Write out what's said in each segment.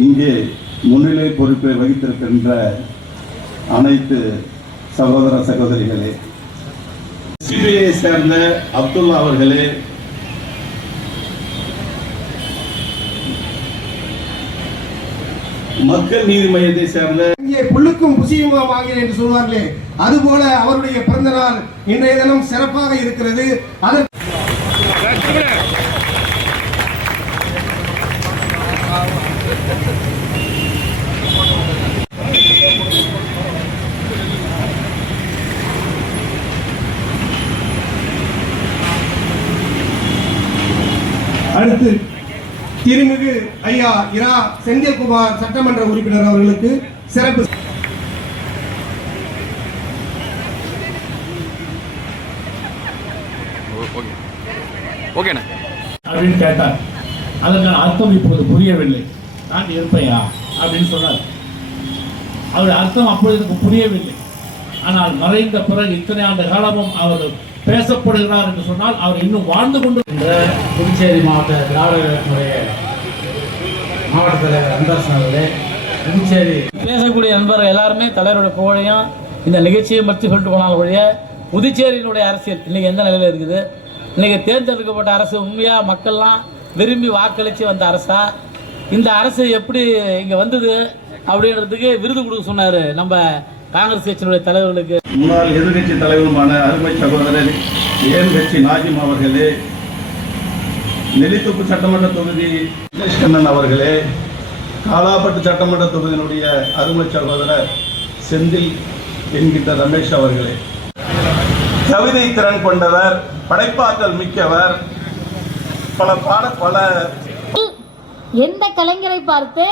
இங்கே முன்னிலை பொறுப்பை வகித்திருக்கின்ற அனைத்து சகோதர சகோதரிகளே, சிபிஐயை சேர்ந்த அப்துல்லா அவர்களே, மக்கள் நீதி மையத்தை சேர்ந்த இங்கே புல்லுக்கும் புசியுமாக என்று சொல்வார்களே, அதுபோல அவருடைய பிறந்த நாள் இன்றைய தினம் சிறப்பாக இருக்கிறது. அடுத்து திருமிகு ஐயா இரா செந்தில்குமார் சட்டமன்ற உறுப்பினர் அவர்களுக்கு சிறப்பு அப்படின்னு கேட்டார். அதற்கான அர்த்தம் இப்போது புரியவில்லை. நான் இருப்பையா அப்படின்னு சொன்னார். அவருடைய அர்த்தம் அப்பொழுது எனக்கு புரியவில்லை. ஆனால் மறைந்த பிறகு இத்தனை ஆண்டு காலமும் அவர் பேசப்படுகிறார் என்று சொன்னால் அவர் இன்னும் வாழ்ந்து கொண்டு புதுச்சேரி மாவட்ட திராவிட கழகத்தினுடைய மாவட்ட தலைவர் அன்பரசன் அவர்களே, புதுச்சேரி பேசக்கூடிய நண்பர்கள் எல்லாருமே தலைவருடைய புகழையும் இந்த நிகழ்ச்சியை பற்றி சொல்லிட்டு போனாலும் ஒழிய புதுச்சேரியினுடைய அரசியல் இன்னைக்கு எந்த நிலையில் இருக்குது, இன்னைக்கு தேர்ந்தெடுக்கப்பட்ட அரசு உண்மையாக மக்கள்லாம் விரும்பி வாக்களித்து வந்த அரசா, இந்த அரசு எப்படி இங்கே வந்தது அப்படின்றதுக்கு விருது கொடுக்க சொன்னார் நம்ம காங்கிரஸ் கட்சியினுடைய தலைவர்களுக்கு. முன்னாள் எதிர்கட்சி தலைவருமான அருமை சகோதரர் ஏன் கட்சி நாஜிம் அவர்களே, நெல்லித்தோப்பு சட்டமன்ற தொகுதி கண்ணன் அவர்களே, காலாப்பட்டு சட்டமன்ற தொகுதியினுடைய அருமை சகோதரர் செந்தில் என்கின்ற ரமேஷ் அவர்களே, கவிதை திறன் கொண்டவர், படைப்பாற்றல் மிக்கவர், பல எந்த கலைஞரை பார்த்து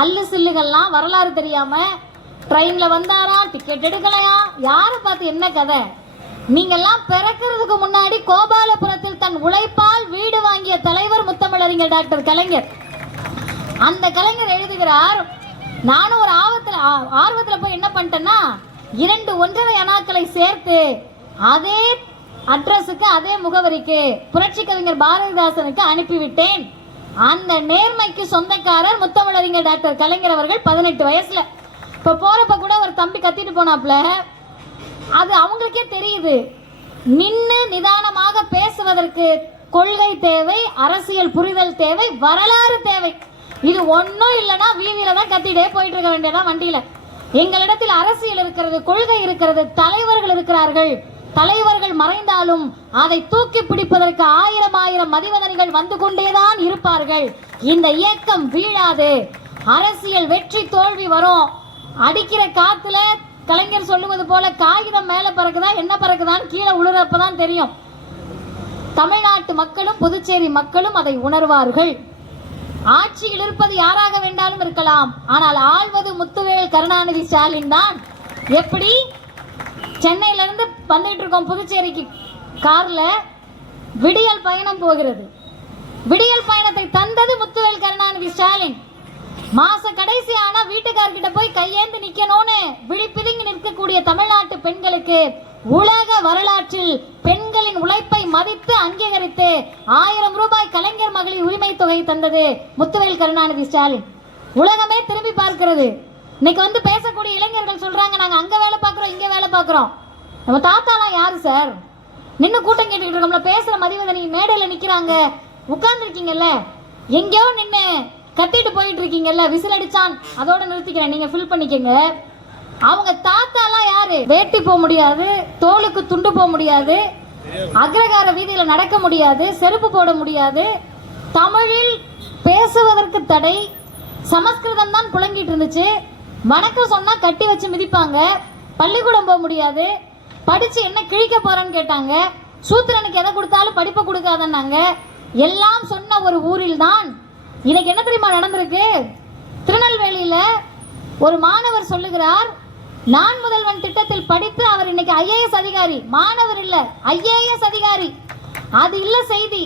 அல்லு சில்லுகள்லாம் வரலாறு தெரியாம ட்ரெயின்ல வந்தாரா, டிக்கெட் எடுக்கலையா, யாரை பார்த்து என்ன கதை? நீங்கெல்லாம் பிறக்கிறதுக்கு முன்னாடி கோபாலபுரத்தில் தன் உழைப்பால் வீடு வாங்கிய தலைவர் முத்தமிழறிஞர் டாக்டர் கலைஞர். அந்த கலைஞர் எழுதுகிறார், நானும் ஒரு ஆர்வத்தில் போய் என்ன பண்ணிட்டேன்னா 2 ஒன்றரை அணாக்களை சேர்த்து அதே அட்ரஸுக்கு அதே முகவரிக்கு புரட்சி கவிஞர் பாரதிதாசனுக்கு அனுப்பிவிட்டேன். அந்த நேர்மைக்கு சொந்தக்காரர் முத்தமிழறிஞர் டாக்டர் கலைஞர் அவர்கள் 18 வயசுல. இப்போ போறப்ப கூட ஒரு தம்பி கத்திட்டு போனாப்ல, அது அவங்களுக்கே தெரியுது. நின்று நிதானமாக பேசுவதற்கு கொள்கை தேவை, அரசியல் புரிதல் தேவை, வரலாறு தேவை. இது ஒன்றும் இல்லைன்னா வீதியில தான் கத்திட்டே போயிட்டு இருக்க வேண்டியதான் வண்டியில. எங்களிடத்தில் அரசியல் இருக்கிறது, கொள்கை இருக்கிறது, தலைவர்கள் இருக்கிறார்கள். தலைவர்கள் மறைந்தாலும் அதை தூக்கி பிடிப்பதற்கு ஆயிரம் மதிவதனிகள் வந்து கொண்டேதான் இருப்பார்கள். இந்த இயக்கம் வீழாது. அரசியல் வெற்றி தோல்வி வரும். அடிக்கிற காத்துல கலைஞர் சொல்லுவது போல காகிதம் மேல பறக்குதா என்ன பறக்குதான் கீழே உழுறப்பதான் தெரியும். தமிழ்நாட்டு மக்களும் புதுச்சேரி மக்களும் அதை உணர்வார்கள். ஆட்சியில் இருப்பது யாராக வேண்டாலும் இருக்கலாம், ஆனால் ஆள்வது முத்துவேல் கருணாநிதி ஸ்டாலின் தான். எப்படி சென்னையில இருந்து வந்துட்டு இருக்கோம் புதுச்சேரிக்கு கார்ல, விடியல் பயணம் போகிறது. விடியல் பயணத்தை தந்தது முத்துவேல் கருணாநிதி ஸ்டாலின். மாச கடைசி ஆனா வீட்டுக்காரர்கிட்ட போய் கையேந்து நிக்கணும்னு விழிப்பிதுங்கி நிற்கக்கூடிய தமிழ்நாட்டு பெண்களுக்கு உலக வரலாற்றில் பெண்களின் உழைப்பை மதித்து அங்கீகரித்து 1000 ரூபாய் கலைஞர் மகளிர் உரிமை தொகை தந்தது முத்துவேல் கருணாநிதி ஸ்டாலின். உலகமே திரும்பி பார்க்கிறது. இன்னைக்கு வந்து பேசக்கூடிய இளைஞர்கள் சொல்றாங்க, நாங்க அங்க வேலை பார்க்கிறோம் இங்க வேலை பார்க்கிறோம். நம்ம தாத்தாலாம் யாரு சார்? நின்று கூட்டம் கேட்டுக்கிட்டு இருக்கோம்ல, பேசுற மதிவதனி மேடையில நிக்கிறாங்க, உட்கார்ந்து இருக்கீங்கல்ல, எங்கேயோ நின்று கத்திட்டு போயிட்டு இருக்கீங்கல்ல, விசில் அடிச்சான் அதோட நிறுத்திக்கிறேன், நீங்க ஃபில் பண்ணிக்கங்க. அவங்க தாத்தாலாம் யாரு? வேட்டி போக முடியாது, தோலுக்கு துண்டு போக முடியாது, அக்ரகார வீதியில நடக்க முடியாது, செருப்பு போட முடியாது, தமிழில் பேசுவதற்கு தடை, சமஸ்கிருதம் தான் புழங்கிட்டு இருந்துச்சு, வணக்கம் சொன்னா கட்டி வச்சு மிதிப்பாங்க, பள்ளிக்கூடம் போக முடியாது, படிச்சு என்ன கிழிக்க போறேன்னு கேட்டாங்க, சூத்திரனுக்கு எதை கொடுத்தாலும் படிப்பை கொடுக்காதன்னாங்க. எல்லாம் சொன்ன ஒரு ஊரில் தான் இன்னைக்கு என்ன தெரியுமா நடந்திருக்கு? திருநெல்வேலியில ஒரு மாணவர் சொல்லுகிறார், நான் முதல்வன் திட்டத்தில் படித்து அவர் இன்னைக்கு ஐஏஎஸ் அதிகாரி. மாணவர் இல்ல, ஐஏஎஸ் அதிகாரி. அது இல்ல செய்தி.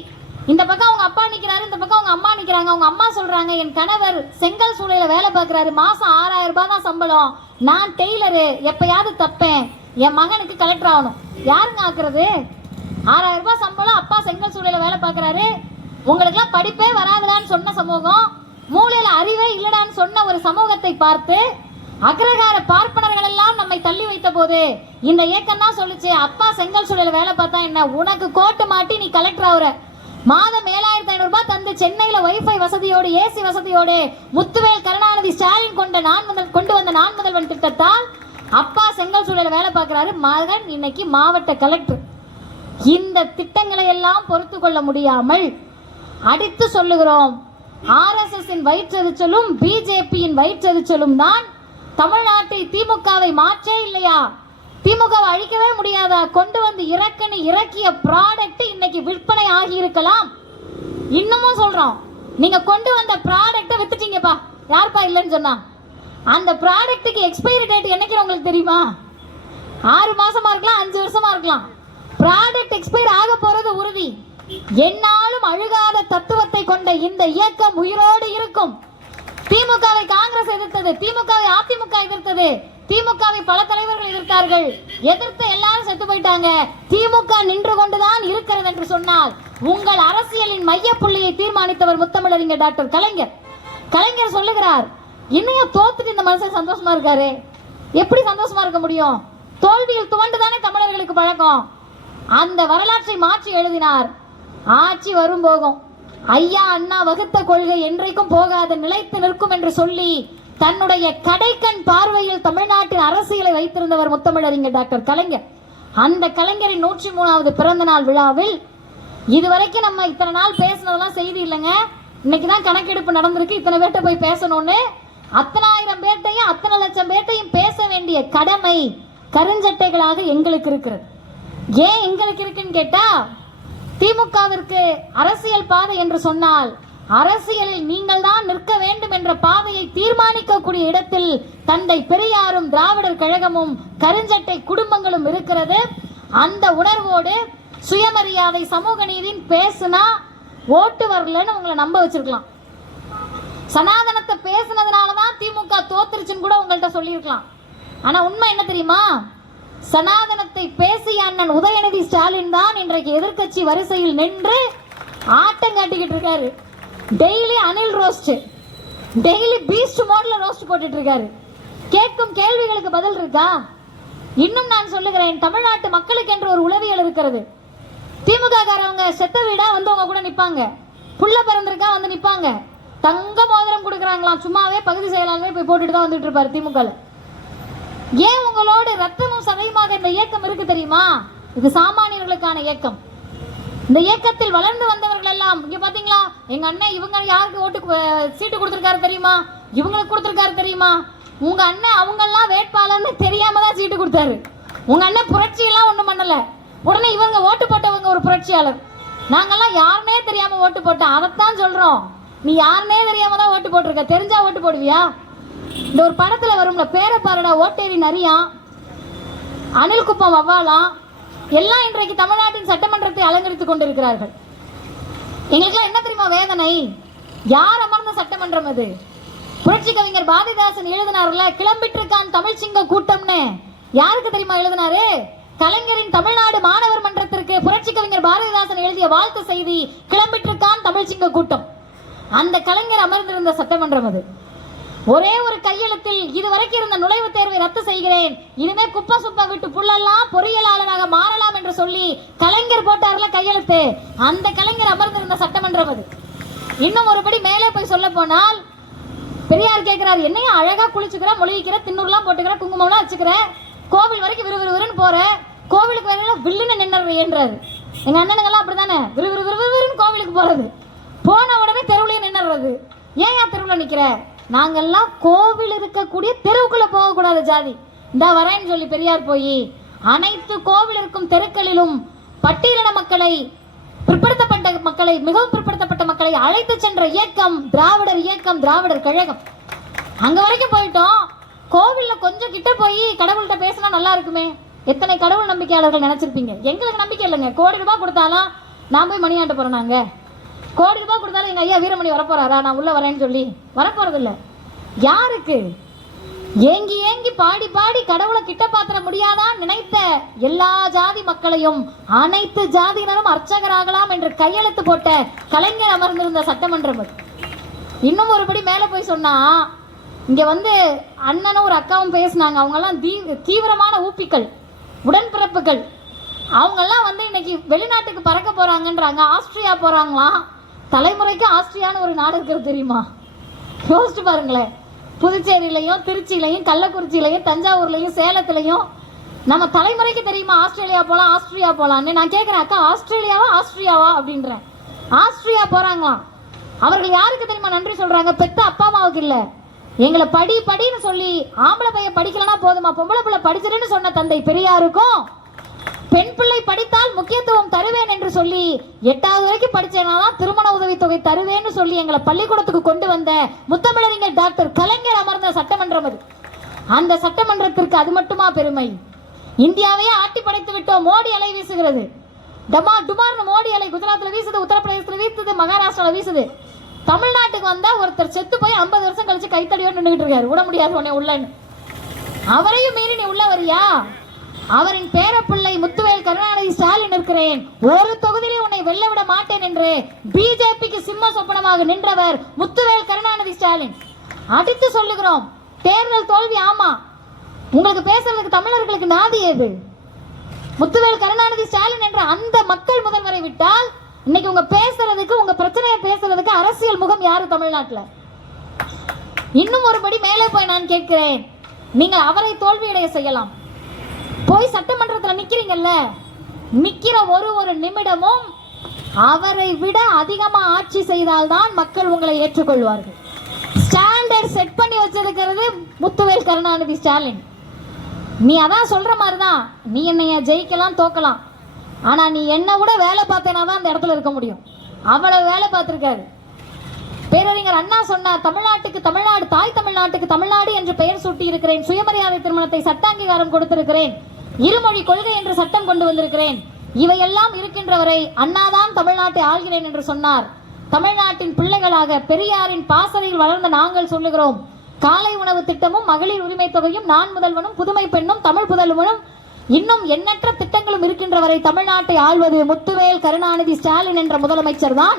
இந்த பக்கம் அவங்க அப்பா நிக்கிறாரு, இந்த பக்கம் அவங்க அம்மா நிக்கிறாங்க. அவங்க அம்மா சொல்றாங்க, என் கணவர் செங்கல் சூளையில வேலை பார்க்கிறாரு, மாசம் 6000 ரூபாய் தான் சம்பளம், நான் டெய்லரு, எப்பயாவது தப்பேன், என் மகனுக்கு கலெக்டர் ஆகணும். யாருங்க ஆக்குறது? 6000 ரூபாய் சம்பளம், அப்பா செங்கல் சூளையில வேலை பார்க்கிறாரு, உங்களுக்கு எல்லாம் படிப்பே வராதுலான்னு சொன்ன சமூகம், மூளையில அறிவே கலெக்டரே இல்லடான்னு சொன்ன ஒரு சமூகத்தை பார்த்து அக்ரகார பார்ப்பனர்கள் எல்லாம் நம்மை தள்ளி வைத்த போது இந்த இயக்கம் தான் சொல்லுச்சு, அப்பா செங்கல் சூழல வேலை பார்த்தா என்ன, உனக்கு கோட்டு மாட்டி நீ கலெக்டர் ஆகுற, மாதம் 7,500 ரூபாய் தந்து சென்னையில வைஃபை வசதியோடு ஏசி வசதியோடு முத்துவேல் கருணாநிதி ஸ்டாலின் கொண்டு வந்த நான் முதல்வன் திட்டத்தால் அப்பா செங்கல் சூழல வேலை பார்க்கிறாரு, மகன் இன்னைக்கு மாவட்ட கலெக்டர். இந்த திட்டங்களை எல்லாம் பொறுத்து கொள்ள முடியாமல் அடித்து சொல்லுகிறோம், RSS வயிற்றெரிச்சலும் பிஜேபியின் வயிற்றெரிச்சலும் தான் தமிழ்நாட்டை திமுகவை மாற்றே இல்லையா, திமுகவை அழிக்கவே முடியாதா, கொண்டு வந்து இறக்கிய ப்ராடக்ட் இன்னைக்கு விற்பனை ஆகி இருக்கலாம். இன்னமும் சொல்றோம், நீங்க கொண்டு வந்த ப்ராடக்ட்டை வித்துட்டீங்கப்பா, யாருப்பா இல்லைன்னு சொன்னா, அந்த ப்ராடக்ட்டுக்கு எக்ஸ்பைரி டேட் என்னைக்கு உங்களுக்கு தெரியுமா? 6 மாசமா இருக்கலாம், 5 வருஷமா இருக்கலாம். ப்ராடக்ட் எக்ஸ்பைரி ஆக போறது உறுதி. என்னாலும் அழுகாத தத்துவத்தை கொண்ட இந்த இயக்கம் உயிரோடு இருக்கும். திமுகவை காங்கிரஸ் எதிர்த்தது, திமுகவை அதிமுக எதிர்த்தது, திமுகவை பல தலைவர்கள் எதிர்த்தார்கள், எதிர்த்து எல்லாரும் செத்து போயிட்டாங்க. திமுக நின்று கொண்டுதான் இருக்கிறது என்று சொன்னால் உங்கள் அரசியலின் மைய புள்ளியை தீர்மானித்தவர் முத்தமிழறிஞர் டாக்டர் கலைஞர். கலைஞர் சொல்லுகிறார், இன்னும் தோத்துட்டு இந்த மனுஷன் சந்தோஷமா இருக்காரு, எப்படி சந்தோஷமா இருக்க முடியும், தோல்வியில் துவண்டுதானே தமிழர்களுக்கு பழக்கம். அந்த வரலாற்றை மாற்றி எழுதினார். ஆட்சி வரும் போகும், ஐயா அண்ணா வகுத்த கொள்கை என்றைக்கும் போகாத நிலைத்து நிற்கும் என்று சொல்லி தன்னுடைய கடைக்கண் பார்வையில் தமிழ்நாட்டின் அரசியலை வைத்திருந்தவர் முத்தமிழறிஞர் டாக்டர் கலைஞர். அந்த கலைஞரின் 103வது பிறந்த நாள் விழாவில் இதுவரைக்கும் நம்ம இத்தனை நாள் பேசினதெல்லாம் செய்தி இல்லைங்க, இன்னைக்கு தான் கணக்கெடுப்பு நடந்திருக்கு, இத்தனை பேர்ட்ட போய் பேசணும்னு அத்தனை ஆயிரம் பேர்ட்டையும் அத்தனை லட்சம் பேர்ட்டையும் பேச வேண்டிய கடமை கருஞ்சட்டைகளாக எங்களுக்கு இருக்கிறது. ஏன் எங்களுக்கு இருக்குன்னு கேட்டா, திமுகவிற்கு அரசியல் பாதை என்று சொன்னால் அரசியலில் நீங்கள் தான் நிற்க வேண்டும் என்ற பாதையை தீர்மானிக்கக்கூடிய இடத்தில் தந்தை பெரியாரும் திராவிடர் கழகமும் கருஞ்சட்டை குடும்பங்களும் இருக்கிறது. அந்த உணர்வோடு சுயமரியாதை சமூக நீதியின் பேசுனா ஓட்டு வரலன்னு உங்களை நம்ப வச்சிருக்கலாம். சனாதனத்தை பேசுனதுனாலதான் திமுக தோத்துருச்சுன்னு கூட உங்கள்கிட்ட சொல்லியிருக்கலாம். ஆனா உண்மை என்ன தெரியுமா, சனாதனத்தை பேசிய அண்ணன் உதயநிதி ஸ்டாலின் தான் இன்றைக்கு எதிர்க்கட்சி வரிசையில் நின்று ஆட்டம் காட்டிக்கிட்டு இருக்காரு. Daily Anil roast, daily Beast மோட்ல ரோஸ்ட் போட்டுட்டு இருக்காரு. கேட்கும் கேள்விகளுக்கு பதில் இருக்கா? இன்னும் நான் சொல்லுகிறேன், தமிழ்நாட்டு மக்களுக்கு என்று ஒரு உளவியல் இருக்கிறது. திமுக காரவங்க செத்த வீடா வந்து உங்க கூட நிப்பாங்க, புள்ள பிறந்திருக்கா வந்து நிப்பாங்க, தங்க மோதிரம் கொடுக்குறாங்களாம் சும்மாவே பகுதி செயலாளர் போய் போட்டுட்டு தான் வந்துட்டு இருப்பாரு திமுக. ஏன் உங்களோடு ரத்தமும் சதையுமாக இந்த இயக்கம் இருக்கு தெரியுமா? இது சாமானியர்களுக்கான இயக்கம். இந்த இயக்கத்தில் வளர்ந்து வந்தவர்கள் எல்லாம் இங்க பாத்தீங்களா, எங்க அண்ணன் இவங்க யாருக்கு ஓட்டுக்கு சீட்டு கொடுத்திருக்காரு தெரியுமா, இவங்களுக்கு கொடுத்திருக்காரு தெரியுமா, உங்க அண்ணன் அவங்க எல்லாம் வேட்பாளர்னு தெரியாம தான் சீட்டு கொடுத்தாரு. உங்க அண்ணன் புரட்சி எல்லாம் ஒண்ணும் பண்ணல, உடனே இவங்க ஓட்டு போட்டவங்க ஒரு புரட்சியாளர், நாங்கெல்லாம் யாருன்னே தெரியாம ஓட்டு போட்டோம். அதைத்தான் சொல்றோம், நீ யாருன்னே தெரியாம தான் ஓட்டு போட்டிருக்க, தெரிஞ்சா ஓட்டு போடுவியா? இந்த ஒரு படத்துல வரும்ல, பேரை பாருடா ஓட்டேரி நரியா, அணில் குப்பம் வவ்வாலாம், எல்லாம் இன்றைக்கு தமிழ்நாட்டின் சட்டமன்றத்தை அலங்கரித்துக் கொண்டிருக்கிறார்கள். எங்களுக்கெல்லாம் என்ன தெரியுமா வேதனை? யார் அமர்ந்த சட்டமன்றம் அது? புரட்சி கவிஞர் பாரதிதாசன் எழுதினார்ல, கிளம்பிட்டிருக்கான் தமிழ் சிங்க கூட்டம்னு. யாருக்கு தெரியுமா எழுதினாரு? கலைஞரின் தமிழ்நாடு மாணவர் மன்றத்திற்கு புரட்சி கவிஞர் பாரதிதாசன் எழுதிய வாழ்த்து செய்தி, கிளம்பிட்டிருக்கான் தமிழ் சிங்க கூட்டம். அந்த கலைஞர் அமர்ந்திருந்த சட்டமன்றம் அது. ஒரே ஒரு கையெழுத்தில் இதுவரைக்கும் இருந்த நுழைவுத் தேர்வை ரத்து செய்கிறேன், இனிமே குப்பை சுப்பை விட்டு புள்ளெல்லாம் பொறியியலாளராக மாறலாம் என்று சொல்லி கலைஞர் போட்டார்ல கையெழுத்து, அந்த கலைஞர் அமர்ந்திருந்த சட்டமன்றம் அது. இன்னும் ஒருபடி மேலே போய் சொல்ல போனால், பெரியார் கேட்கிறார், என்னையா அழகா குளிச்சுக்கிற, மொழிகிற, தின்னூர்லாம் போட்டுக்கிற, குங்குமம்லாம் வச்சுக்கிற, கோவில் வரைக்கும் விறுவிறுன்னு போற, கோவிலுக்கு வேற வில்லுன்னு நின்னுறாரு. எங்க அண்ணனுங்கெல்லாம் அப்படித்தானே, விறுவிறுன்னு கோவிலுக்கு போறது, போன உடனே தெருவுலயே நின்னுறது. ஏன் தெருவுல நிக்கிற? நாங்கெல்லாம் கோவில் இருக்கக்கூடிய தெருவுக்குள்ள போகக்கூடாது ஜாதி, இந்த வரேன்னு சொல்லி பெரியார் போய் அனைத்து கோவில் இருக்கும் தெருக்களிலும் பட்டியலின மக்களை, பிற்படுத்தப்பட்ட மக்களை, மிகவும் பிற்படுத்தப்பட்ட மக்களை அழைத்து சென்ற இயக்கம் திராவிடர் இயக்கம், திராவிடர் கழகம். அங்க வரைக்கும் போயிட்டோம். கோவில்ல கொஞ்சம் கிட்ட போய் கடவுள்கிட்ட பேசினா நல்லா இருக்குமே. எத்தனை கடவுள் நம்பிக்கையாளர்கள் நினைச்சிருப்பீங்க. எங்களுக்கு நம்பிக்கை இல்லைங்க. கோடி ரூபாய் கொடுத்தாலும் நான் போய் மணியாட்ட போறேன், நாங்க கோடி ரூபாய் கொடுத்தாலும் எங்க ஐயா வீரமணி வரப்போறாரா, நான் உள்ள வரேன்னு சொல்லி வரப்போறது இல்ல. யாருக்கு? ஏங்கி ஏங்கி பாடி பாடி கடவுளை கிட்ட பாத்திர முடியாதான் நினைத்த எல்லா ஜாதி மக்களையும் அனைத்து ஜாதியினரும் அர்ச்சகராகலாம் என்று கையெழுத்து போட்ட கலைஞர் அமர்ந்திருந்த சட்டமன்றம். இன்னும் ஒருபடி மேலே போய் சொன்னா, இங்க வந்து அண்ணனும் ஒரு அக்காவும் பேசினாங்க. அவங்கெல்லாம் தீவிரமான ஊப்பிக்கள், உடன்பிறப்புகள். அவங்கெல்லாம் வந்து இன்னைக்கு வெளிநாட்டுக்கு பறக்க போறாங்கன்றாங்க. ஆஸ்திரியா போறாங்களாம். தலைமுறைக்கு ஆஸ்திரியான்னு ஒரு நாடு இருக்கிறது தெரியுமா? யோசிச்சு பாருங்களேன். புதுச்சேரியிலையும் திருச்சியிலையும் கள்ளக்குறிச்சியிலையும் தஞ்சாவூர்லையும் சேலத்திலையும் நம்ம தலைமுறைக்கு தெரியுமா ஆஸ்திரேலியா போகலாம் ஆஸ்திரியா போகலான்னு. நான் கேட்குறேன், அக்கா ஆஸ்திரியாவா அப்படின்றேன். ஆஸ்திரியா போறாங்களாம். அவர்கள் யாருக்கு தெரியுமா நன்றி சொல்றாங்க? பெத்த அப்பா அம்மாவுக்கு இல்லை, எங்களை படின்னு சொல்லி ஆம்பளை பையன் படிக்கலன்னா போதுமா, பொம்பளை பிள்ளை படிச்சிருன்னு சொன்ன தந்தை பெரியாருக்கும், பெண் பிள்ளை படித்தால் முக்கியத்துவம் தருவேன் என்று சொல்லி 8வது வரைக்கும் படிச்சேனாதான் திருமண உதவித்தொகை தருவேன்னு சொல்லி எங்களை பள்ளிக்கூடத்துக்கு கொண்டு வந்த முத்தமிழறிஞர் டாக்டர் கலைஞர் அமர்ந்த சட்டமன்றம் அது. அந்த சட்டமன்றத்திற்கு அது மட்டுமா பெருமை? இந்தியாவையே ஆட்டி படைத்து விட்டோம். மோடி அலை வீசுகிறது. டுமார்னு மோடி அலை குஜராத்தில் வீசுது, உத்தரப்பிரதேசத்தில் வீசுது, மகாராஷ்டிராவில் வீசுது. தமிழ்நாட்டுக்கு வந்தா ஒருத்தர் செத்து போய் 50 வருஷம் கழிச்சு கைத்தடியோடு நின்றுட்டு இருக்காரு. விட முடியாது உன்னை உள்ளன்னு. அவரையும் மீறி நீ உள்ள வரியா? அவரின் பேரப்பிள்ளை முத்துவேல் கருணாநிதி ஸ்டாலின் இருக்கிறேன், ஒரு தொகுதியிலே உன்னை வெல்ல விட மாட்டேன் என்று பிஜேபிக்கு சிம்ம சொப்பனமாக நின்றவர் முத்துவேல் கருணாநிதி ஸ்டாலின். அடித்து சொல்லுகிறோம், தேர்தல் தோல்வி. ஆமா, உங்களுக்கு பேசுறதுக்கு தமிழர்களுக்கு நாதி ஏது? முத்துவேல் கருணாநிதி ஸ்டாலின் என்ற அந்த மக்கள் முதல்வரை விட்டால் இன்னைக்கு உங்க பேசுறதுக்கு, உங்க பிரச்சனையை பேசுறதுக்கு அரசியல் முகம் யாரு தமிழ்நாட்டில்? இன்னும் ஒருபடி மேலே போய் நான் கேட்கிறேன், நீங்கள் அவரை தோல்வியடைய செய்யலாம். போய் சட்டமன்றத்தில் நிக்கிறீங்கல்ல, நிக்கிற ஒரு நிமிடமும் அவரை விட அதிகமா ஆட்சி செய்தால்தான் மக்கள் உங்களை ஏற்றுக்கொள்வார்கள். ஸ்டாண்டர்ட் செட் பண்ணி வச்சிருக்கிறது முத்துவேல் கருணாநிதி ஸ்டாலின். நீ அதான் சொல்ற மாதிரிதான், நீ என்னைய ஜெயிக்கலாம் தோக்கலாம், ஆனா நீ என்ன விட வேலை பார்த்தேனா தான் அந்த இடத்துல இருக்க முடியும். அவ்வளவு வேலை பார்த்திருக்காரு. பேரறிஞர் அண்ணா சொன்னார், தமிழ்நாட்டுக்கு தமிழ்நாடு, தாய் தமிழ்நாட்டுக்கு தமிழ்நாடு என்று பெயர் சூட்டி இருக்கிறேன், சுயமரியாதை திருமணத்தை சட்ட அங்கீகாரம் கொடுத்திருக்கிறேன், இருமொழி கொள்கை என்று சட்டம் கொண்டு வந்திருக்கிறேன், இவையெல்லாம் இருக்கின்றவரை அண்ணாதான் தமிழ்நாட்டை ஆள்கிறேன் என்று சொன்னார். தமிழ்நாட்டின் பிள்ளைகளாக பெரியாரின் பாசறையில் வளர்ந்த நாங்கள் சொல்லுகிறோம், காலை உணவு திட்டமும் மகளிர் உரிமை தொகையும் நான் முதல்வனும் புதுமை பெண்ணும் தமிழ் புதல்வனும் இன்னும் எண்ணற்ற திட்டங்களும் இருக்கின்றவரை தமிழ்நாட்டை ஆள்வது முத்துவேல் கருணாநிதி ஸ்டாலின் என்ற முதலமைச்சர் தான்.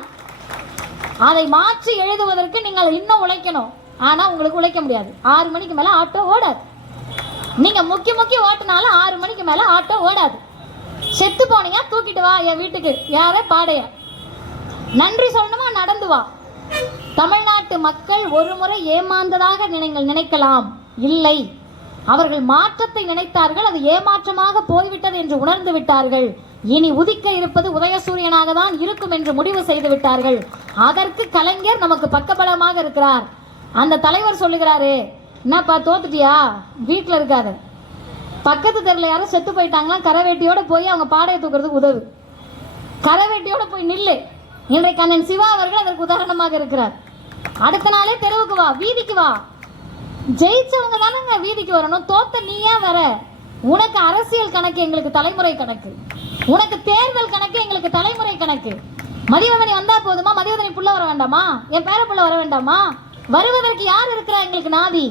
அதை மாற்றி எழுதுவதற்கு நீங்கள் இன்னும் உழைக்கணும். ஆனா உங்களுக்கு உழைக்க முடியாது. 6 மணிக்கு மேல ஆட்டோ ஓடாது. நீங்க முக்கி ஓட்டினாலும் 6 மணிக்கு மேல ஆட்டோ ஓடாது. செத்து போனீங்க, தூக்கிட்டு வா என் வீட்டுக்கு, யாரே பாடைய. நன்றி சொல்லணுமா, நடந்து வா. தமிழ்நாட்டு மக்கள் ஒரு முறை ஏமாந்ததாக நீங்கள் நினைக்கலாம். இல்லை, அவர்கள் மாற்றத்தை நினைத்தார்கள், அது ஏமாற்றமாக போய்விட்டது என்று உணர்ந்து விட்டார்கள். இனி உதிக்க இருப்பது உதயசூரியனாக தான் இருக்கும் என்று முடிவு செய்து விட்டார்கள். அதற்கு கலைஞர் நமக்கு பக்கபலமாக இருக்கிறார். அந்த தலைவர் சொல்லுகிறாரு, என்னப்பா தோத்துட்டியா, வீட்டில் இருக்காது, பக்கத்து தெருல யாரும் செத்து போயிட்டாங்களாம், கரவேட்டியோட போய் அவங்க பாடையை தூக்குறதுக்கு உதவு, கரவேட்டியோட போய் நில்லு. இன்றைக்கு அண்ணன் சிவா அவர்கள் அதற்கு உதாரணமாக இருக்கிறார். அடுத்த நாளே தெருவுக்கு வா, வீதிக்கு வா. ஜெயிச்சவங்க தானங்க வீதிக்கு வரணும், தோத்த நீ ஏன் வர? உனக்கு அரசியல் கணக்கு, எங்களுக்கு தலைமுறை கணக்கு. உனக்கு தேர்தல் கணக்கு, எங்களுக்கு தலைமுறை கணக்கு. மதிவதனி வந்தா போதுமா? மதிவதனி புள்ள வர வேண்டாமா? என் பேர புள்ள வர வேண்டாமா? வருவதற்கு யார் இருக்கிறா எங்களுக்கு நாதி?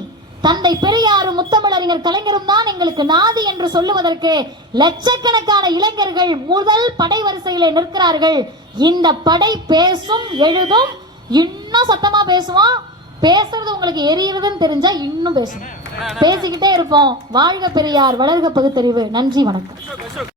தந்தை பெரியாரும் முத்தமிழறிஞர் கலைஞரும் தான் எங்களுக்கு நாதி என்று சொல்லுவதற்கு லட்சக்கணக்கான இளைஞர்கள் முதல் படை வரிசையிலே நிற்கிறார்கள். இந்த படை பேசும், எழுதும், இன்னும் சத்தமா பேசுவோம். பேசுறது உங்களுக்கு எரியுறதுன்னு தெரிஞ்சா இன்னும் பேசுவோம், பேசிக்கிட்டே இருப்போம். வாழ்க பெரியார், வளர்க பகுத்தறிவு. நன்றி, வணக்கம்.